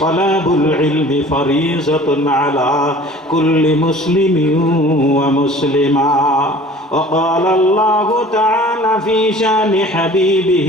طلب العلم فريضة على كل مسلم ومسلمة. وقال الله تعالى في شان حبيبه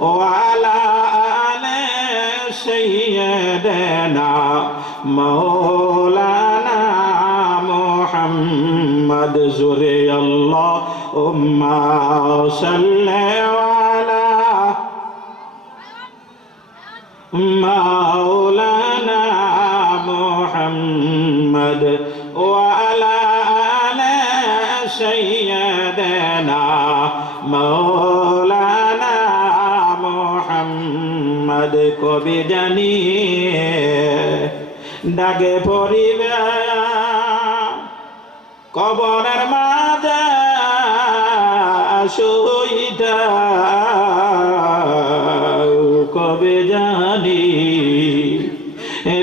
وعلى آل سيدنا مولانا محمد زري الله أم صل على مولانا محمد وعلى آل سيدنا কবি জানি ডাকে পরিবে কবরের মাঝে শুইটা কবে জানি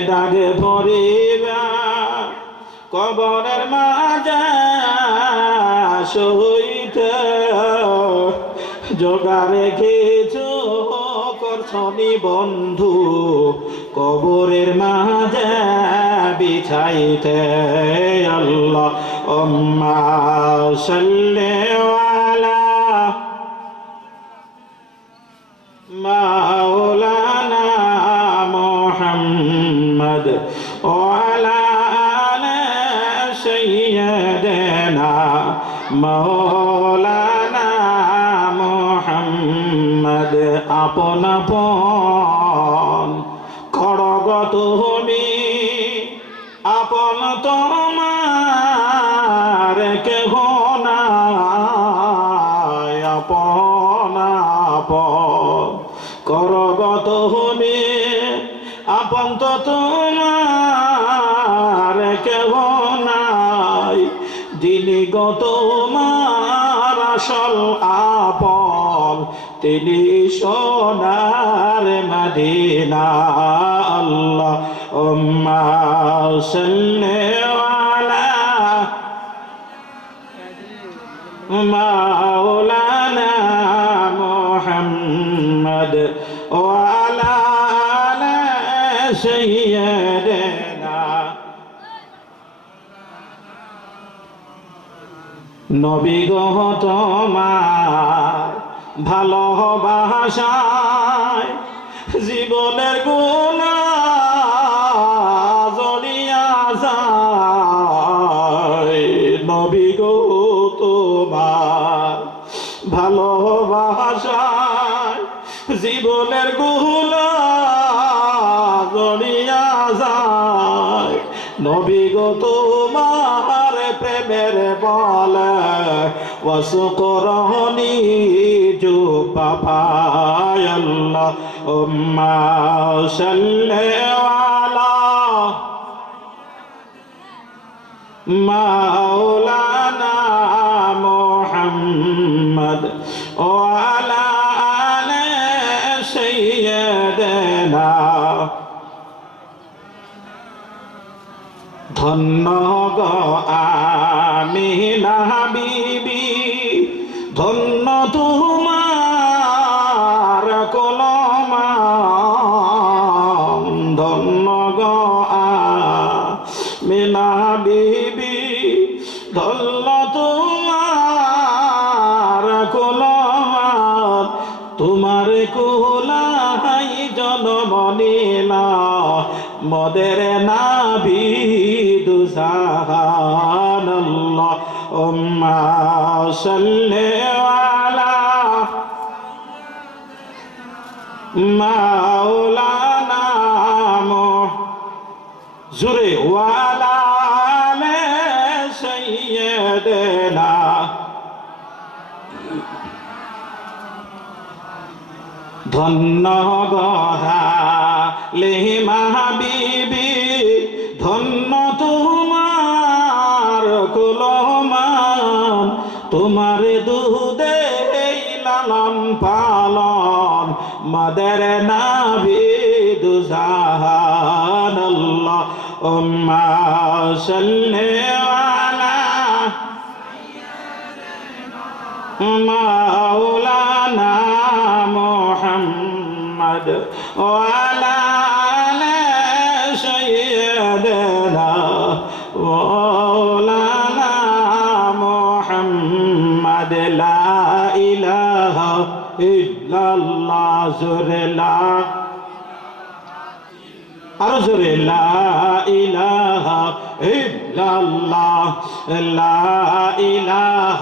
ডাকে পরিবে কবরের মাঝে শুইটা জোগাড়ে কিছু করছনি বন্ধু কবরের মাঝে বিছাইতে আল্লাহ অম্মা সাল্লে মাওলানা মুহাম্মদ ওয়ালা আলা আপন আপন খড়গত হমি আপন তোমার কেহ নাই। আপন আপন, করগত হমি আপন তো তোমার কেহ নাই। গত তোমার আসল তিনি সোনার মদিনা আল্লাহ উম্মা সাল্লি নবী গো তোমার ভালোবাসায় জীবনের গুণা জড়িয়া যায়। নবী গো তোমার ভালোবাসায় জীবনের গুণা জড়িয়া যায়। নবী গো তোমার প্রেমের বলে অসুক করি الله أما صل على مولانا محمد وعلى آل سيدنا ধন্য গ আমিনা আমিনা বিবি ধন্য তোমার কলমা তোমার কোলাই জন্ম নিলা মদের নাভি দুসাহানাল্লাহ। উম্মা সাল্লি আলা মাওলানা জুরে ওয়ালা সাইয়্যিদিনা ধন্য গহা লেহিমা হাবিবি, ধন্য তোমার কুলমান। তোমার দুধে লালন পালন, মদের নাভি দুজাহান আল্লাহ উম্মা সাল্লি مولانا محمد وعلى آل سيدنا مولانا محمد. لا إله إلا الله زر لا أرزر لا إله إلا الله. لا إله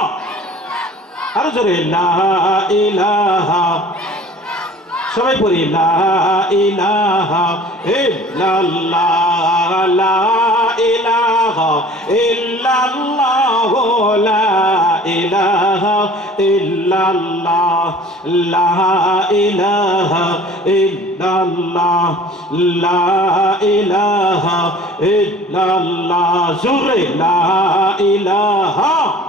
আরও জোরে, লা ইলাহা। সবাই পড়ি, লা ইলাহা, ইল্লাল্লাহ, লা ইলাহা, ইল্লাল্লাহ, লা ইলাহা, ইল্লাল্লাহ, লা ইলাহা, ইল্লাল্লাহ, লা ইলাহা, ইল্লাল্লাহ। জোরে, লা ইলাহা।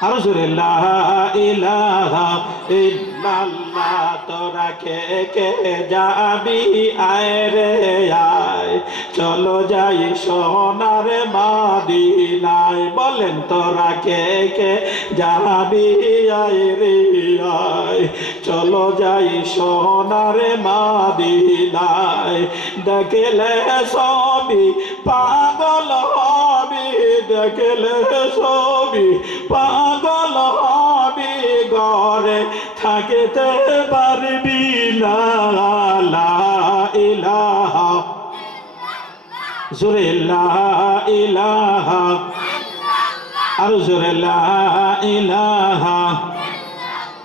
আরও জোরে ইলাহা ইল্লাল্লাহ, তোরা কে কে যাবি? আয় রে, আয়। চলো যাই সোনার মাদিনায়। বলেন, তোরা কে কে যাবি? আয় রে, আয়। চলো যাই সোনার মাদিনায়। দেখলে সবই পাগল হবি, দেখলে সবই থাকিতে পারবি না ইলাহা। জোরে ইলাহা। আর জোরে ইলাহা।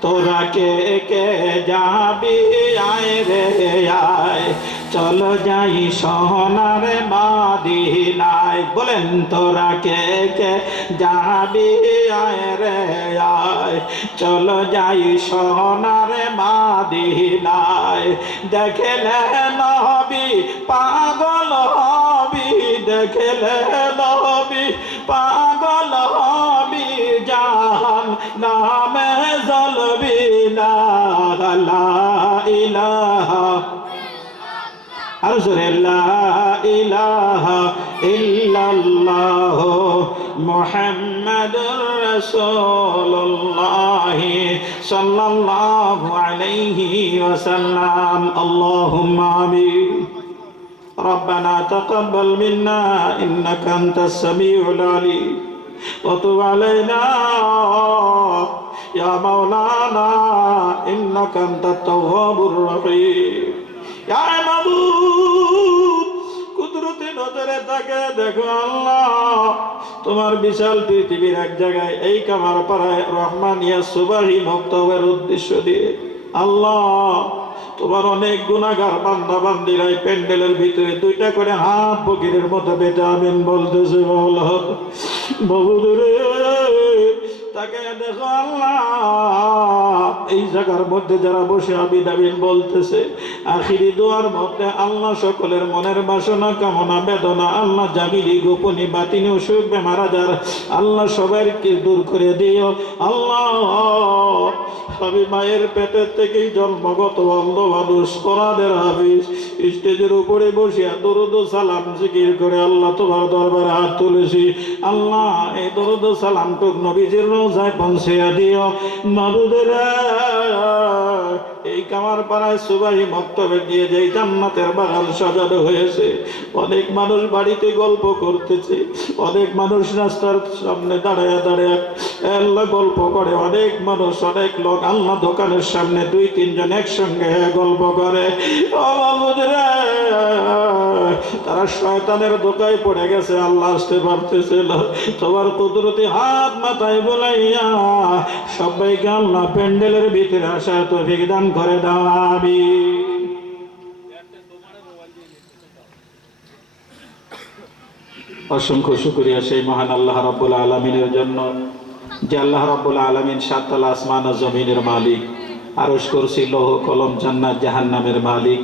তোরা কে কে যাবি? আয় রে, আয়। চলো যাই সোনার মাদিনায় বলেন তোরা কে কে যাবি আয় রে আয়। চলো যাই সোনার মাদিনায় দেখলে নবি পাগল হবি, দেখলে নবি পাগল হবি, জাহান নামে জলবি না। ইলাহা, আর জোরে, লা ইলাহা। ইল্লাল্লাহ মুহাম্মাদুর রাসূলুল্লাহ সাল্লাল্লাহু আলাইহি ওয়াসাল্লাম আল্লাহুম্মা আমিন ربنا تقبل منا إنك أنت السميع العليم وتب علينا يا مولانا إنك أنت التواب الرحيم يا معبود কুদরতি নজরে তাকে দেখো আল্লাহ। তোমার বিশাল পৃথিবীর এক জায়গায়, এই কামার পাড়ায় রহমানিয়া সুবাহী মক্তবের উদ্দেশ্য দিয়ে, আল্লাহ, তোমার অনেক গুণাগার বান্দা বান্দিরাই প্যান্ডেলের ভিতরে দুইটা করে হাফ ফকিরের মতো বেটা আমিন বলতেছে বলো বহুদূরে তাকে দেখো আল্লাহ। এই জায়গার মধ্যে যারা বসে আবিদ আবিন বলতেছে, আখিরি দোয়ার মধ্যে আল্লাহ সকলের মনের বাসনা, কামনা, বেদনা, আল্লাহ জামিলি গোপনী বাতিনি অসুখ, বেমার আজার আল্লাহ সবাইকে দূর করে দিও। আল্লাহ সবই মায়ের পেটের থেকেই জন্মগত অন্ধ মানুষ, কোরআনের হাফিজ। স্টেজের উপরে বসিয়া দরুদ সালাম জিকির করে আল্লাহ তোমার দরবারে হাত তুলেছি। আল্লাহ, এই দরুদ সালাম টুক নবীজির রোজায় পৌঁছিয়া দিও। মাদুদের এই কামার পাড়ায় সুবাহী মক্তবে দিয়ে যেই জান্নাতের বাগান সাজানো হয়েছে। অনেক মানুষ বাড়িতে গল্প করতেছে। অনেক মানুষ রাস্তার সামনে দাঁড়ায় দাঁড়ায় আল্লাহ গল্প করে। অনেক মানুষ, অনেক লোক আল্লাহ দোকানের সামনে দুই, তিনজন একসঙ্গে গল্প করে। তারা শয়তানের দোকায় পড়ে গেছে, আল্লাহ আসতে পারতেছিল। তোমার কুদরতি হাত মাথায় বলাইয়া সবাইকে আল্লাহ প্যান্ডেলের ভিতরে আসার তৌফিক দান করে দাবি অসংখ্য শুক্রিয়া সেই মহান আল্লাহ রাব্বুল আলমিনের জন্য। যে আল্লাহ রাব্বুল আলমিন সাততলা আসমান ও জমিনের মালিক। আরশ করছি লৌহ কলম, জান্নাত, জাহান্নামের মালিক।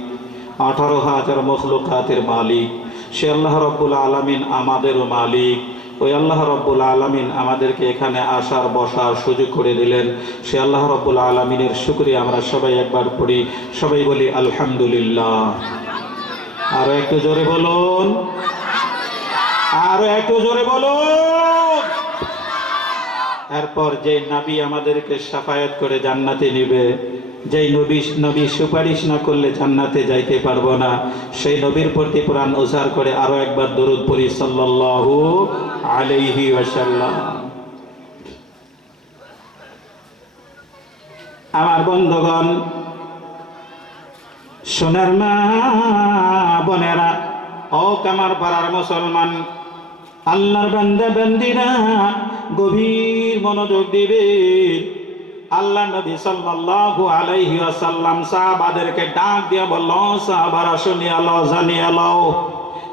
আঠারো হাজার মখলুকাতের মালিক। সে আল্লাহ রব্বুল আলমিন আমাদেরও মালিক। ওই আল্লাহ রব্বুল আলমিন আমাদেরকে এখানে আসার, বসার সুযোগ করে দিলেন। সে আল্লাহ রব্বুল আলমিনের শুক্রিয়া আমরা সবাই একবার পড়ি। সবাই বলি, আলহামদুলিল্লাহ। আরও একটু জোরে বলুন। আরও একটু জোরে বলুন। এরপর যে নবী আমাদেরকে সাফায়াত করে জান্নাতে নিবে, যেই নবী নবী সুপারিশ না করলে জান্নাতে যাইতে পারব না, সেই নবীর প্রতি প্রাণ উজার করে আরও একবার দরুদ পড়ি, সাল্লাল্লাহু আলাইহি ওয়াসাল্লাম। আমার বন্ধুগণ, সোনার মা, বোনেরা ও কামার পাড়ার মুসলমান আল্লাহর বান্দা বান্দিরা গভীর মনোযোগ দিবে। আল্লাহ নবী সাল্লাল্লাহু আলাইহি ওয়াসাল্লাম সাহাবাদেরকে ডাক দিয়ে বলল সাহাবারা, শুনিয়া লও, জানিয়া লও।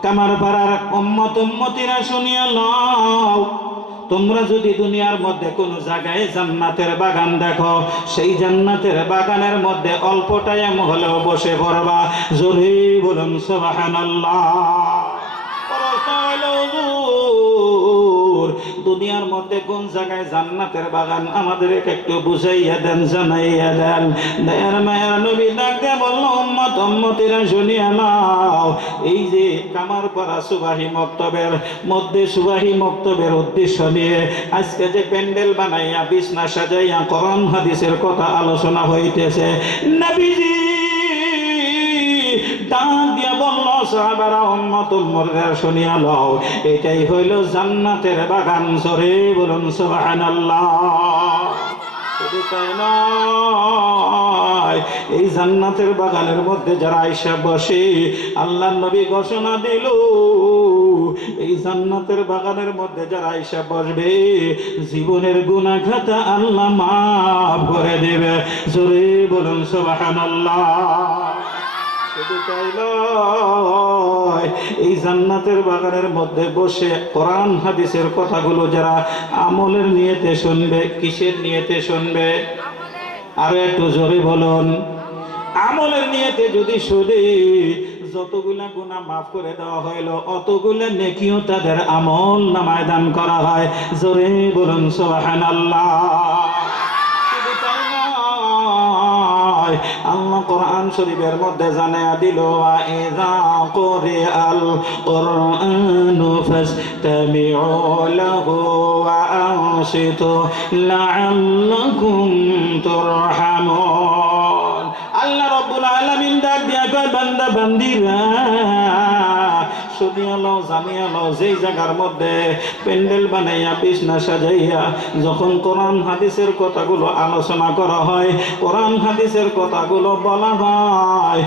কামার পাড়ার উম্মত উম্মতিরা শুনিয়া লও। তোমরা যদি দুনিয়ার মধ্যে কোন জায়গায় জান্নাতের বাগান দেখো, সেই জান্নাতের বাগানের মধ্যে অল্প টাইম হলেও বসে পড়বা। জোরে বলুন, সুবহানাল্লাহ। দুনিয়ার মধ্যে কোন জায়গায় জান্নাতের বাগান আমাদের একটু বুঝাইয়া দেন, জানাইয়া দেন। দয়ার নবী ডাকে উম্মত শুনিয়া নাও। এই যে কামারপাড়া সুবাহী মক্তবের মধ্যে সুবাহী মক্তবের উদ্দেশ্য নিয়ে আজকে যে প্যান্ডেল বানাইয়া বিছনা সাজাইয়া করণ হাদিসের কথা আলোচনা হইতেছে। নবীজি সাহাবারা উম্মত উম্মতদের শুনিয়া লও এটাই হইল জান্নাতের বাগান সরে বলুন সুবহানাল্লাহ। শুধু এই জান্নাতের বাগানের মধ্যে যারা আইসা বসে আল্লাহ নবী ঘোষণা দিল, এই জান্নাতের বাগানের মধ্যে যারা আইসা বসবে, জীবনের গুণাঘাতা আল্লাহ মাফ করে দেবে। জোরে বলুন সুবহানাল্লাহ। এই জান্নাতের বাগানের মধ্যে বসে কোরআন, হাদিসের কথাগুলো যারা আমলের নিয়েতে শুনবে, কিসের নিয়েতে শুনবে? আরও একটু জোরে বলুন। আমলের নিয়েতে যদি শুনে, যতগুলা গুনাহ মাফ করে দেওয়া হইল, অতগুলা নেকিও তাদের আমল নামায় দান করা হয়। জোরে বলুন, সুবহানাল্লাহ। শুধু আল্লাহ কোরআন শরীফের মধ্যে জানায়া দিল ইযা কুরিআল কুরআনু ফাসতামিউ লাহু ওয়া আনসিতু লাআল্লাকুম তুরহামুন। আল্লাহ রাব্বুল আলামিন ডাক দিয়া কয়, বান্দা, বান্দিরা যেই বানাইয়া যখন কথাগুলো আলোচনা করা হয় কথাগুলো বলা হয়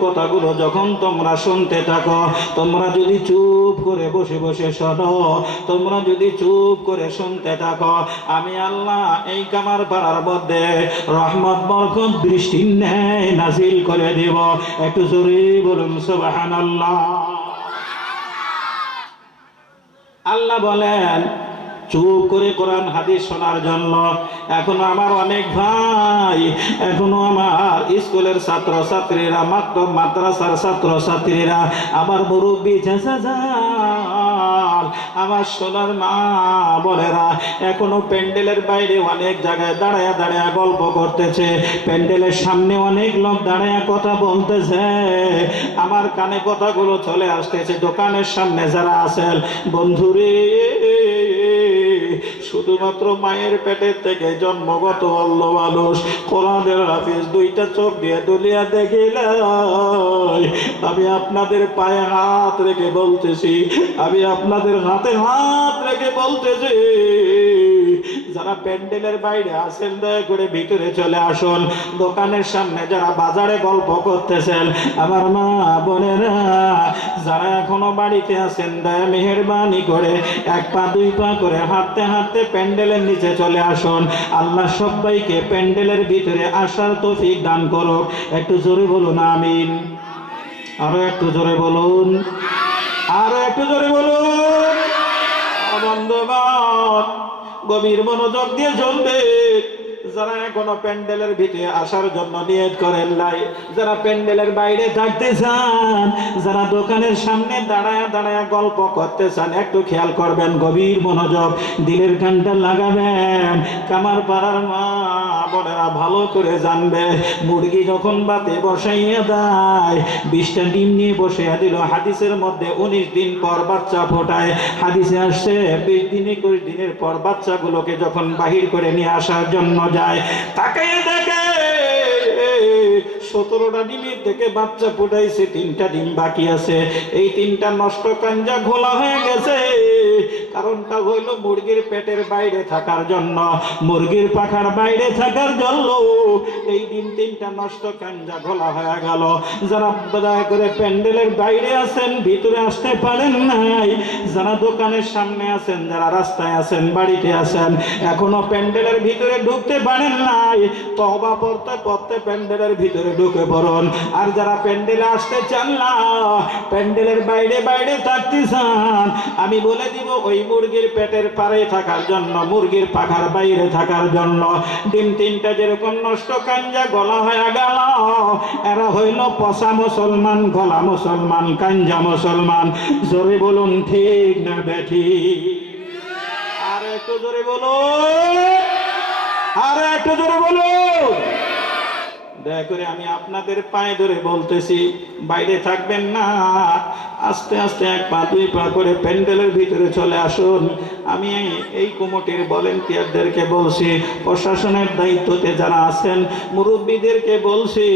কথাগুলো যখন তোমরা শুনতে থাকো, তোমরা যদি চুপ করে বসে বসে শোনো, তোমরা যদি চুপ করে শুনতে থাকো, আমি আল্লাহ এই কামার পাড়ার মধ্যে রহমত, বরকত, বৃষ্টি, ন্যায় নাজিল করে দেব। একটু জোরে বলুন, সুবহানাল্লাহ। আল্লাহ বলেন, চুপ করে কোরআন হাদিস শোনার জন্য। এখনও আমার অনেক ভাই, এখনও আমার স্কুলের ছাত্র ছাত্রীরা মাত্র মাদ্রাসার ছাত্র ছাত্রীরা আমার মুরব্বী ঝাঁঝাঝাল আমার সোনার মা বোনেরা, এখনও প্যান্ডেলের বাইরে অনেক জায়গায় দাঁড়ায়া দাঁড়ায়া গল্প করতেছে। প্যান্ডেলের সামনে অনেক লোক দাঁড়ায়া কথা বলতেছে। আমার কানে কথাগুলো চলে আসতেছে, দোকানের সামনে যারা আছেন। বন্ধুরে শুধুমাত্র মায়ের পেটের থেকে জন্মগত অল্ল মানুষ কোরআনের হাফিজ দুইটা চোখ দিয়ে দুলিয়া দেখিল আমি আপনাদের পায়ে হাত রেখে বলতেছি, আমি আপনাদের হাতে হাত রেখে বলতেছি। যারা প্যান্ডেলের বাইরে আছেন, দয়া করে ভিতরে চলে আসুন। দোকানের সামনে যারা বাজারে গল্প করতেছেন, আমার মা বোনেরা, যারা এখনও বাড়িতে আছেন, দয়া মেহরবানি করে এক পা, দুই পা করে হাঁটতে হাঁটতে প্যান্ডেলের নিচে চলে আসুন। আল্লাহ সবাইকে প্যান্ডেলের ভিতরে আসার তৌফিক দান করুক। একটু জোরে বলুন, আমিন। আরও একটু জোরে বলুন। আরও একটু জোরে বলুন। বন্ধুগণ গভীর মনোযোগ দিয়ে চলবে যারা এখনও প্যান্ডেলের ভিতরে আসার জন্য নিয়ত করেন নাই, যারা প্যান্ডেলের বাইরে থাকতে চান, যারা দোকানের সামনে দাঁড়ায় দাঁড়ায় গল্প করতে চান, একটু খেয়াল করবেন গভীর মনোযোগ, দিলের কানটা লাগাবেন কামার পাড়ার মা বোনেরা ভালো করে জানবে, মুরগি যখন বাতে বসাইয়া দেয়, বিশটা ডিম নিয়ে বসাইয়া দিল, হাদিসের মধ্যে উনিশ দিন পর বাচ্চা ফোটায়, হাদিসে আসছে, বিশ দিন, একুশ দিনের পর বাচ্চাগুলোকে যখন বাহির করে নিয়ে আসার জন্য যায় তাকে দেখে সতেরোটা ডিমের থেকে বাচ্চা ফুটাইছে, তিনটা ডিম বাকি আছে। এই তিনটা নষ্ট কাঞ্জা ঘোলা হয়ে গেছে। কারণটা হইল মুরগির পেটের বাইরে থাকার জন্য। মুরগির পাখার বাইরে থাকার জন্য এই ডিম তিনটা নষ্ট কাঞ্জা ঘোলা হয়ে গেল। যারা দয়া করে প্যান্ডেলের বাইরে আছেন, ভিতরে আসতে পারেন নাই। যারা দোকানের সামনে আছেন, যারা রাস্তায় আছেন, বাড়িতে আছেন, এখনও প্যান্ডেলের ভিতরে ঢুকতে পারেন নাই। তবা পড়তে পড়তে প্যান্ডেলের ভিতরে ঢুকে পড়ুন আর যারা প্যান্ডেলে আসতে চান না, প্যান্ডেলের বাইরে বাইরে থাকতে চান, আমি বলে দিব, ওই মুরগির পেটের পারে থাকার জন্য, মুরগির পাখার বাইরে থাকার জন্য, ডিম তিনটা যেরকম নষ্ট কাঞ্জা, গলা হয়ে গেল। এরা হইল পশা মুসলমান, গলা মুসলমান, কাঞ্জা মুসলমান। জোরে বলুন, ঠিক না বেঠি? আর একটু জোরে বলুন। আর একটু জোরে বলুন। দয়া করে আমি আপনাদের পায়ে ধরে বলতেছি, বাইরে থাকবেন না। আস্তে আস্তে এক পা, দুই পা করে প্যান্ডেলের ভিতরে চলে আসুন। আমি এই কুমটির ভলেন্টিয়ারদেরকে বলছি, প্রশাসনের দায়িত্বতে যারা আছেন, মুরব্বীদেরকে বলছি